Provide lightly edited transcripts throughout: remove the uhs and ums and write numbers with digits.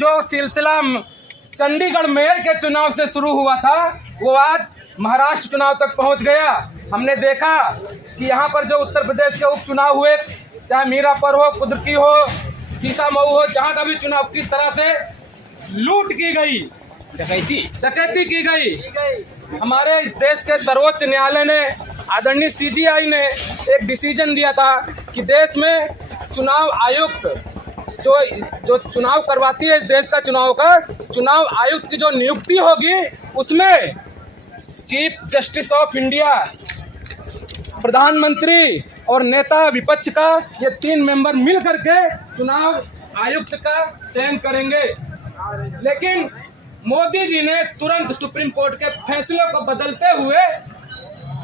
जो सिलसिला चंडीगढ़ मेयर के चुनाव से शुरू हुआ था वो आज महाराष्ट्र चुनाव तक पहुंच गया। हमने देखा कि यहाँ पर जो उत्तर प्रदेश के उपचुनाव हुए, चाहे मीरापुर हो, कुदरती हो, सीसामऊ हो, जहाँ का भी चुनाव, किस तरह से लूट की गई, डकैती की गई। हमारे इस देश के सर्वोच्च न्यायालय ने, आदरणीय CJI ने एक डिसीजन दिया था कि देश में चुनाव आयुक्त जो चुनाव करवाती है इस देश का चुनाव आयुक्त की जो नियुक्ति होगी उसमें चीफ जस्टिस ऑफ इंडिया, प्रधानमंत्री और नेता विपक्ष का ये 3 मेंबर मिल करके चुनाव आयुक्त का चयन करेंगे। लेकिन मोदी जी ने तुरंत सुप्रीम कोर्ट के फैसलों को बदलते हुए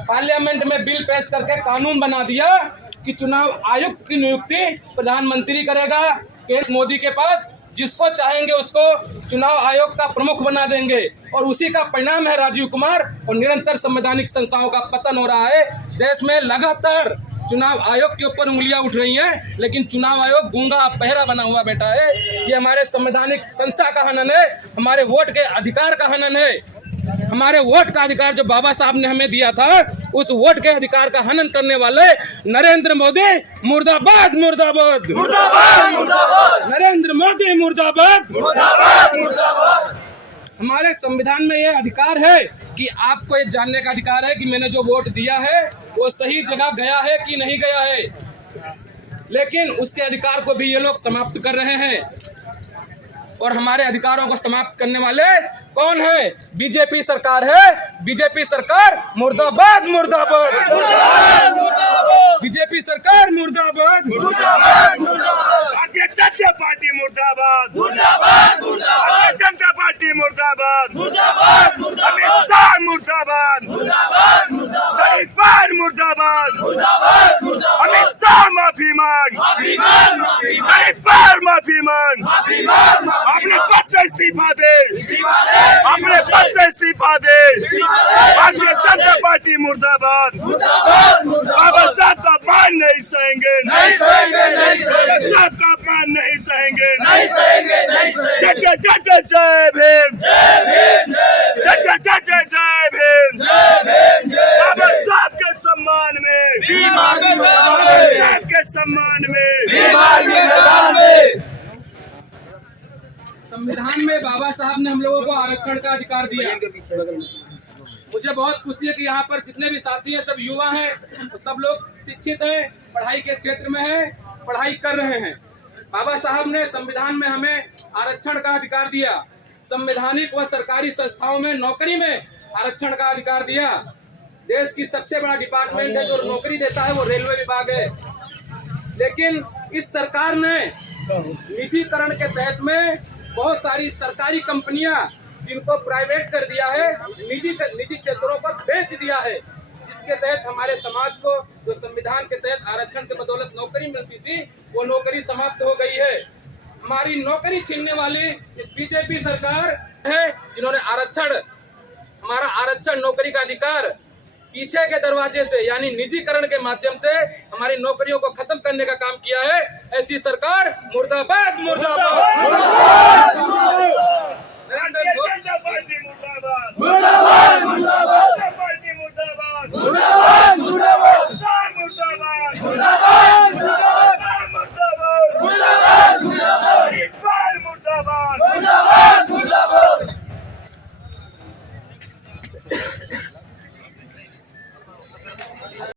पार्लियामेंट में बिल पेश करके कानून बना दिया कि चुनाव आयुक्त की नियुक्ति प्रधानमंत्री करेगा। केस मोदी के पास, जिसको चाहेंगे उसको चुनाव आयोग का प्रमुख बना देंगे और उसी का परिणाम है राजीव कुमार और निरंतर संवैधानिक संस्थाओं का पतन हो रहा है। देश में लगातार चुनाव आयोग के ऊपर उंगलियां उठ रही हैं, लेकिन चुनाव आयोग गूंगा बहरा बना हुआ बैठा है। ये हमारे संवैधानिक संस्था का हनन है, हमारे वोट के अधिकार का हनन है। हमारे वोट का अधिकार जो बाबा साहब ने हमें दिया था, उस वोट के अधिकार का हनन करने वाले नरेंद्र मोदी मुर्दाबाद मुर्दाबाद मुर्दाबाद मुर्दाबाद, नरेंद्र मोदी मुर्दाबाद मुर्दाबाद मुर्दाबाद। हमारे संविधान में यह अधिकार है कि आपको ये जानने का अधिकार है कि मैंने जो वोट दिया है वो सही जगह गया है कि नहीं गया है, लेकिन उसके अधिकार को भी ये लोग समाप्त कर रहे हैं। और हमारे अधिकारों को समाप्त करने वाले कौन है? बीजेपी सरकार है। बीजेपी सरकार मुर्दाबाद मुर्दाबाद, बीजेपी सरकार मुर्दाबाद मुर्दाबाद मुर्दाबाद, भारतीय जनता पार्टी मुर्दाबाद मुर्दाबाद भारतीय जनता पार्टी मुर्दाबाद मुर्दाबाद अमित शाह मुर्दाबाद मुर्दाबाद मुर्दाबाद, गरीब पर मुर्दाबाद मुर्दाबाद मुर्दाबाद, अमित शाह माफी मांग, गरीब पर माफी मांग, अपने पद से इस्तीफा दे, अपने पद से इस्तीफा दे। भारतीय जनता पार्टी मुर्दाबाद बाबा साहब का अपमान नहीं सहेंगे, बाबा साहब का अपमान नहीं सहेंगे। जय जय जय जय जय भीम, जय जय जय जय जय भीम। बाबा साहब के सम्मान में, बाबा साहब के सम्मान में। संविधान में बाबा साहब ने हम लोगों को आरक्षण का अधिकार दिया। मुझे बहुत खुशी है कि यहाँ पर जितने भी साथी हैं सब युवा हैं, तो सब लोग शिक्षित हैं, पढ़ाई के क्षेत्र में हैं, पढ़ाई कर रहे हैं। बाबा साहब ने संविधान में हमें आरक्षण का अधिकार दिया, संवैधानिक व सरकारी संस्थाओं में नौकरी में आरक्षण का अधिकार दिया। देश की सबसे बड़ा डिपार्टमेंट है जो नौकरी देता है वो रेलवे विभाग है, लेकिन इस सरकार ने निजीकरण के तहत में बहुत सारी सरकारी कंपनियां जिनको प्राइवेट कर दिया है, निजी क्षेत्रों पर बेच दिया है, जिसके तहत हमारे समाज को जो संविधान के तहत आरक्षण के बदौलत नौकरी मिलती थी वो नौकरी समाप्त हो गई है। हमारी नौकरी छीनने वाली इस बीजेपी सरकार है जिन्होंने हमारा आरक्षण नौकरी का अधिकार पीछे के दरवाजे से यानी निजीकरण के माध्यम से हमारी नौकरियों को खत्म करने का काम किया है। ऐसी सरकार मुर्दाबाद मुर्दाबाद।